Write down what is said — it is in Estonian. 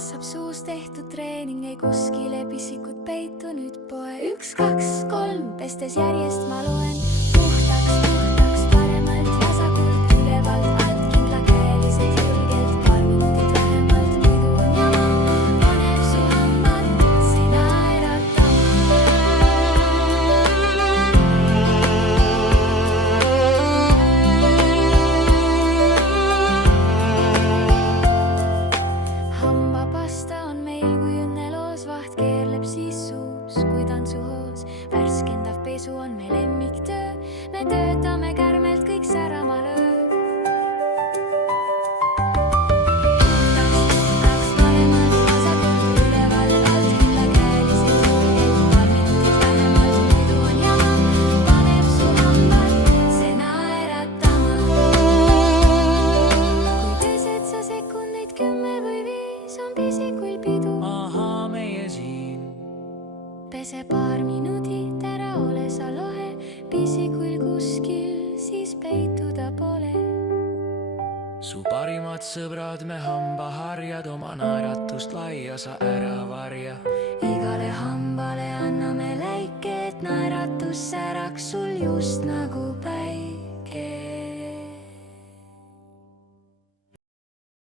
saab suus tehtud treening, ei kuskile pisikut peitu nüüd poe. 1, 2, 3, pestes järjest ma loen puhtaks, paremalt vasakult, ülevalt alt, kindlakäeliselt julgelt, paar minutit vähemalt, muidu on jama. Paneb su hambad, sina äratama. Hambapasta on meil kui õnneloos, vaht keerleb siis suus kui tantsuhoos. Värskendav pesu on meil lemmiktöö, me töötame kärmelt, kõik särama lööb. Puhtaks, paremalt vasakult, ülevalt alt, kindlakäeliselt julgelt, paar minutit vähemalt, muidu on jama. Paneb su hambad, sina äratama. Kui pesed sa sekundeid 10 või 5, on pisikuil pidu. Ahaa, meie siin. Pese paar minutit, ära ole sa lohe, pisikuil kuskil, siis peituda pole. Su parimad sõbrad, me hambaharjad, oma naeratust laia sa ära varja.